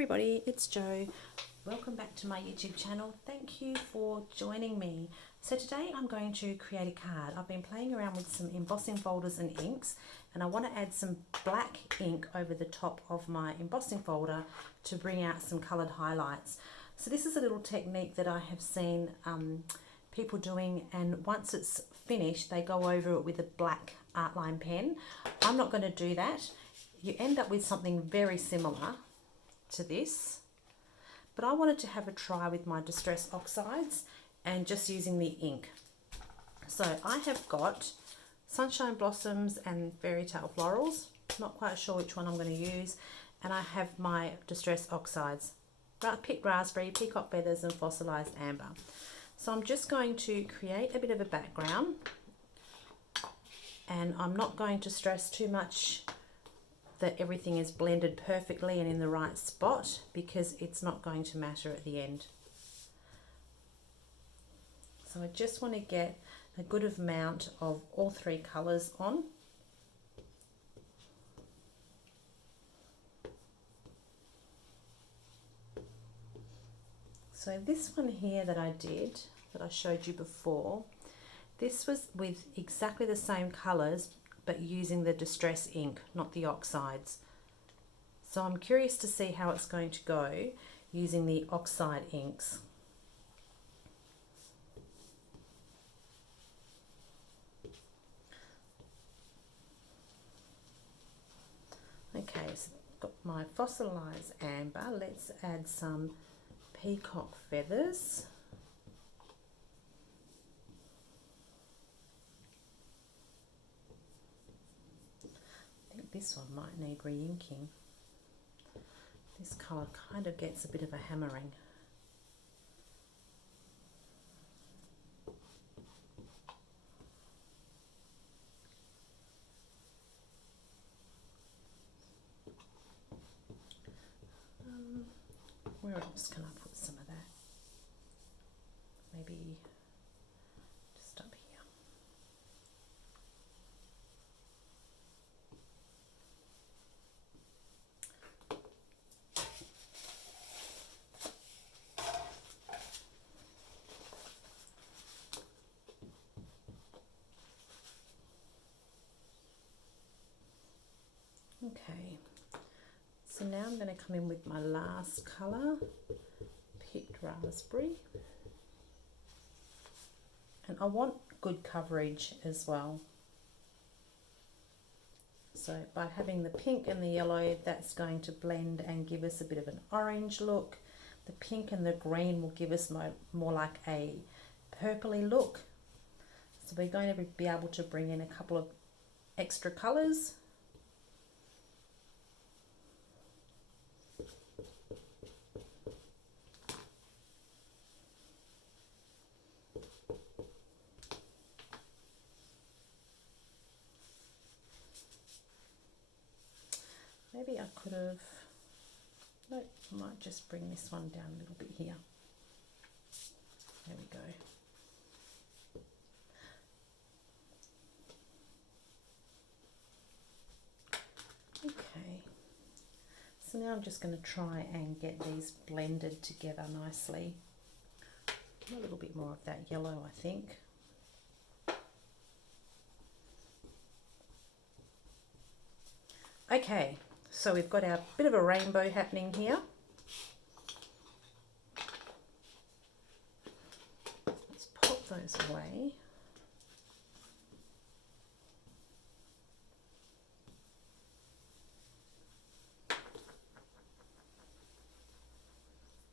everybody, it's Jo. Welcome back to my YouTube channel. Thank you for joining me. So today I'm going to create a card. I've been playing around with some embossing folders and inks, and I want to add some black ink over the top of my embossing folder to bring out some coloured highlights. So this is a little technique that I have seen people doing, and once it's finished they go over it with a black outline pen. I'm not going to do that. You end up with something very similar to this, but I wanted to have a try with my Distress Oxides and just using the ink. So I have got Sunshine Blossoms and Fairy Tale Florals, not quite sure which one I'm going to use, and I have my Distress Oxides, Picked Raspberry, Peacock Feathers and Fossilized Amber. So I'm just going to create a bit of a background, and I'm not going to stress too much that everything is blended perfectly and in the right spot, because it's not going to matter at the end. So I just want to get a good amount of all three colours on. So this one here that I did, that I showed you before, this was with exactly the same colours but using the Distress ink, not the oxides. So I'm curious to see how it's going to go using the oxide inks. Okay, so I've got my Fossilized Amber. Let's add some Peacock Feathers. I think this one might need re-inking. This colour kind of gets a bit of a hammering. Where else can I put some of that? Maybe just up here. Okay, so now I'm going to come in with my last colour, Picked Raspberry, and I want good coverage as well. So by having the pink and the yellow, that's going to blend and give us a bit of an orange look. The pink and the green will give us more like a purpley look. So we're going to be able to bring in a couple of extra colours. Maybe I could have, no, I might just bring this one down a little bit here. There we go. Okay, so now I'm just going to try and get these blended together nicely. A little bit more of that yellow, I think. Okay. So we've got our bit of a rainbow happening here. Let's pop those away.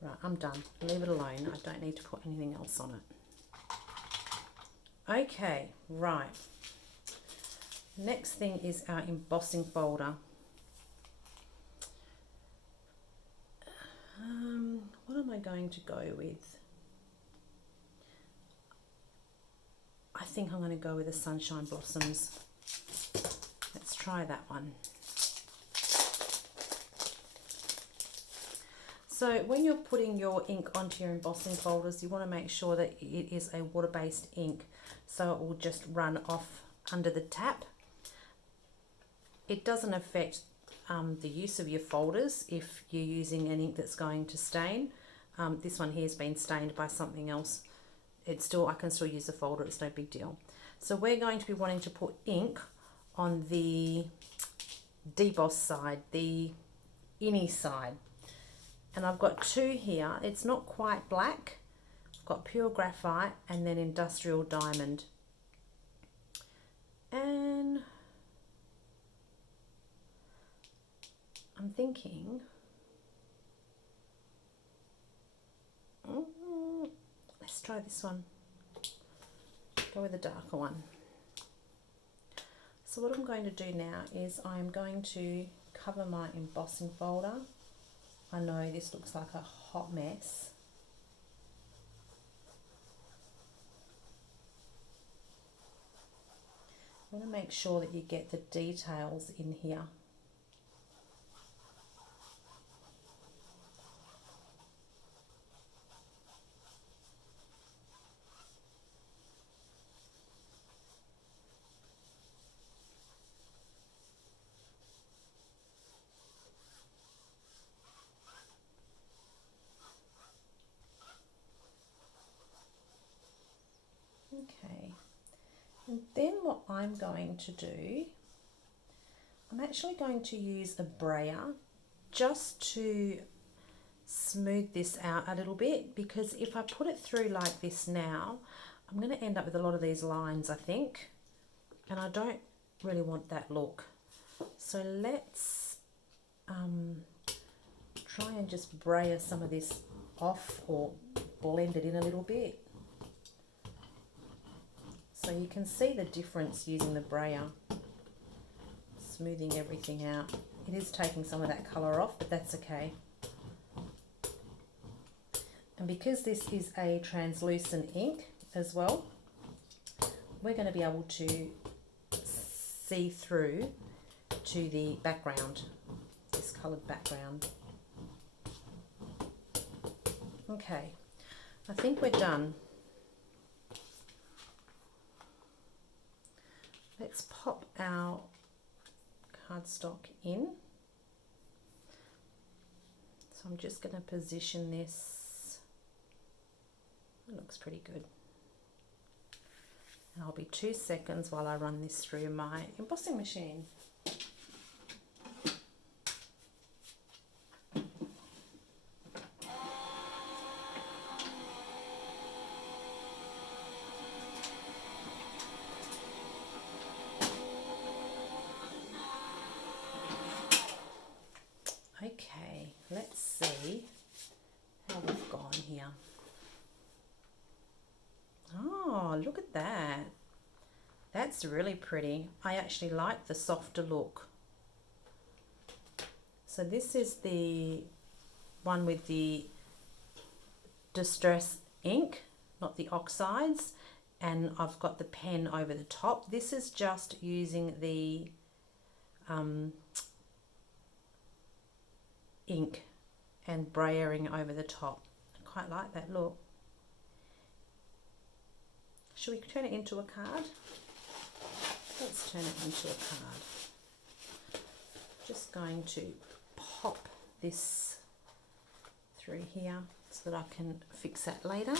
Right, I'm done. Leave it alone. I don't need to put anything else on it. Okay, right. Next thing is our embossing folder. What am I going to go with? I think I'm going to go with the Sunshine Blossoms. Let's try that one. So when you're putting your ink onto your embossing folders, you want to make sure that it is a water-based ink, so it will just run off under the tap. It doesn't affect the use of your folders if you're using an ink that's going to stain. This one here has been stained by something else. I can still use the folder, it's no big deal. So we're going to be wanting to put ink on the deboss side, the innie side. And I've got two here. It's not quite black. I've got pure graphite and then industrial diamond. And I'm thinking, let's try this one. Go with the darker one. So what I'm going to do now is I'm going to cover my embossing folder. I know this looks like a hot mess. I want to make sure that you get the details in here. Okay, and then what I'm going to do, I'm actually going to use a brayer just to smooth this out a little bit, because if I put it through like this now, I'm going to end up with a lot of these lines, I think, and I don't really want that look. So let's try and just brayer some of this off or blend it in a little bit. So you can see the difference using the brayer, smoothing everything out. It is taking some of that colour off, but that's okay. And because this is a translucent ink as well, we're going to be able to see through to the background, this coloured background. Okay, I think we're done. Let's pop our cardstock in. So I'm just going to position this. It looks pretty good. And I'll be 2 seconds while I run this through my embossing machine. Okay, let's see how we've gone here. Oh, look at that. That's really pretty. I actually like the softer look. So this is the one with the distress ink, not the oxides, and I've got the pen over the top. This is just using the ink and brayering over the top. I quite like that look. Should we turn it into a card? Let's turn it into a card. Just going to pop this through here so that I can fix that later.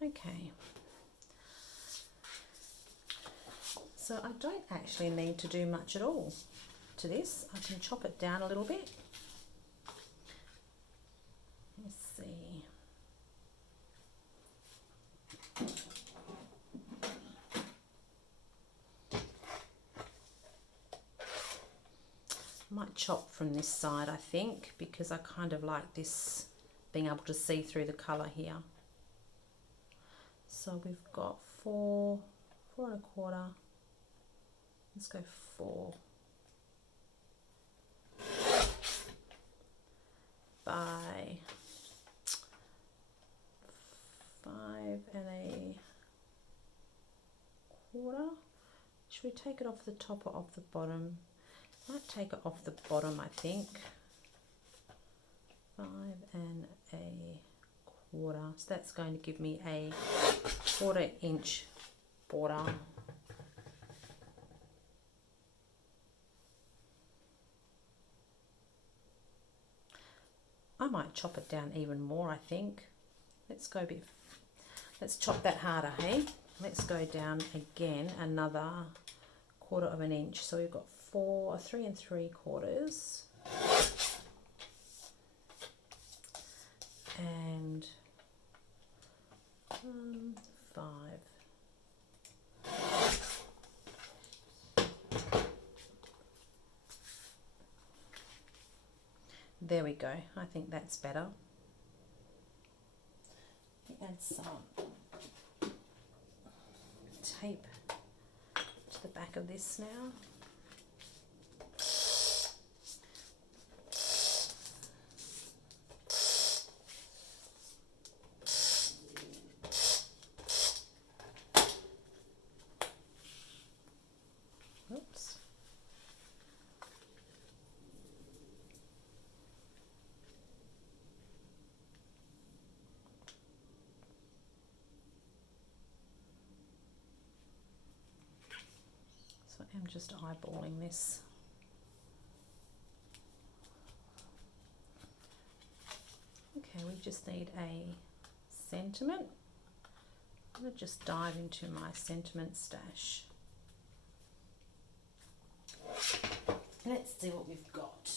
Okay. So I don't actually need to do much at all to this. I can chop it down a little bit. Let's see. I might chop from this side, I think, because I kind of like this, being able to see through the colour here. So we've got 4, 4 1/4. Let's go 4 by 5 1/4. Should we take it off the top or off the bottom? Might take it off the bottom, I think. 5 1/4. So that's going to give me a 1/4 inch border. might chop it down even more, I think. Let's go a bit, let's chop that harder, hey? Let's go down again another 1/4 inch. So we've got 3 3/4 and 5. There we go. I think that's better. Add some tape to the back of this now. Oops. So I'm just eyeballing this. Okay, we just need a sentiment. I'm going to just dive into my sentiment stash. Let's see what we've got.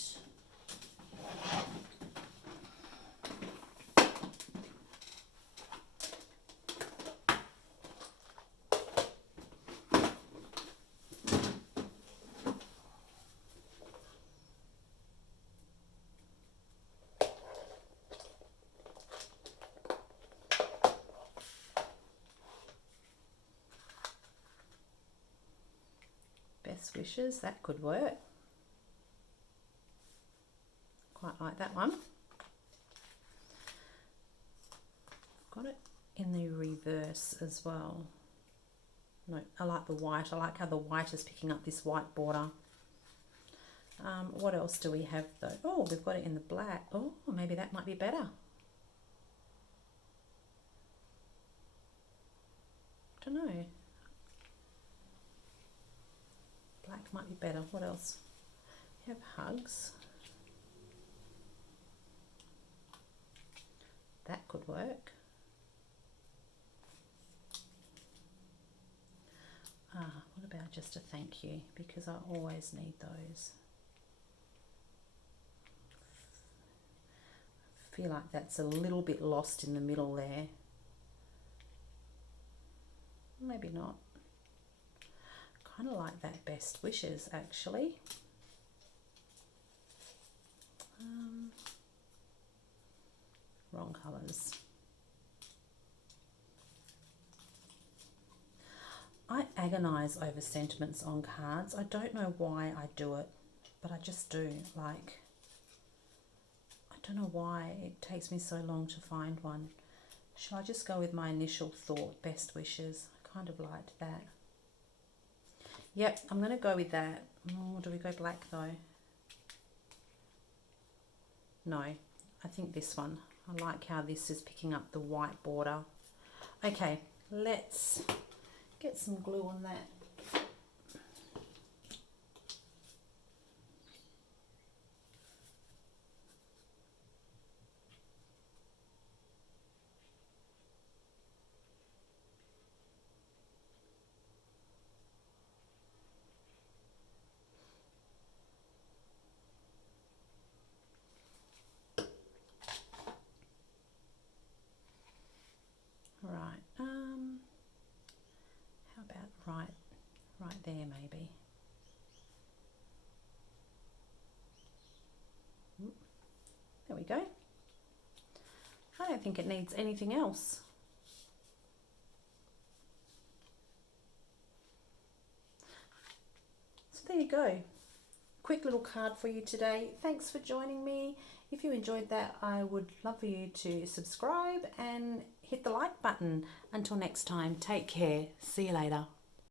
Best wishes, that could work. Quite like that one. Got it in the reverse as well. No, I like the white. I like how the white is picking up this white border. What else do we have though? Oh, we've got it in the black. Oh, maybe that might be better. Don't know. Black might be better. What else? We have hugs. That could work. What about just a thank you? Because I always need those. I feel like that's a little bit lost in the middle there. Maybe not. Kind of like that best wishes actually. Wrong colours. I agonise over sentiments on cards. I don't know why I do it, but I just do. Like, I don't know why it takes me so long to find one. Shall I just go with my initial thought, best wishes? I kind of liked that. Yep, I'm going to go with that. Oh, do we go black though? No, I think this one. I like how this is picking up the white border. Okay, let's get some glue on that. Right, how about right there maybe. There we go. I don't think it needs anything else. So there you go. Quick little card for you today. Thanks for joining me. If you enjoyed that, I would love for you to subscribe and hit the like button. Until next time, take care. See you later.